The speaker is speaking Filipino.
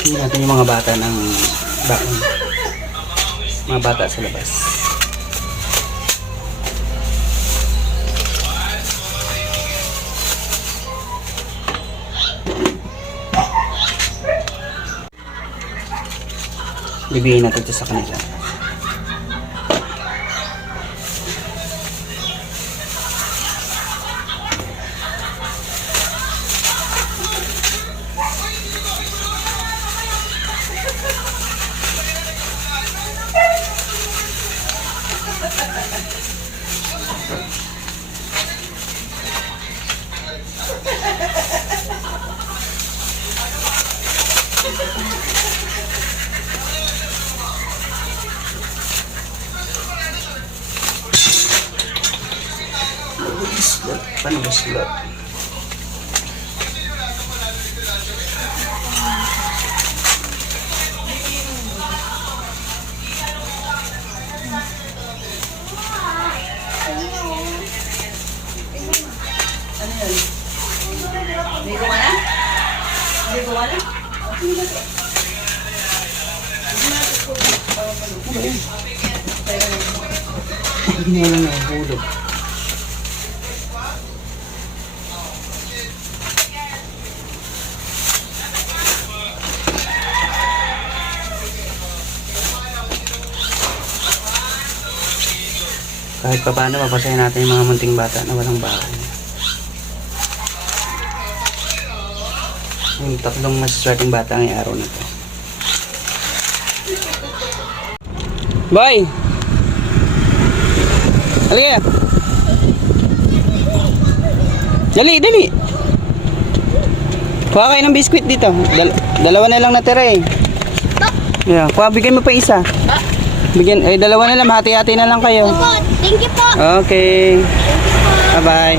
Hindi natin yung mga bata ng baon. Mga bata sa labas. Bibigyan natin ito sa kanila. Slot. Paano ba slot? Ano yun? Ligo ka na? Ligo ka na? Hindi na lang nahulog. Kahit pa paano, mapasahin natin yung mga munting bata na walang baon. Yung tatlong masaswerteng bata ngayong araw na to. Boy! Halika! Dali, dali! Kuha kayo ng biskwit dito. Dalawa na lang natira eh. Yeah, kuha, bigyan mo pa isa. Bigyan, dalawa na lang, hati-hati na lang kayo. Thank you po. Okay. Bye-bye.